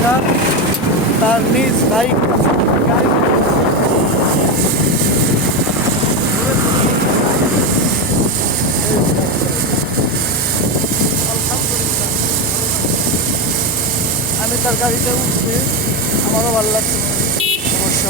Officer তার নিজ bike গাড়ি আমি তার গাড়িতে উঠছি, আমারও ভালো লাগছে অবশ্য।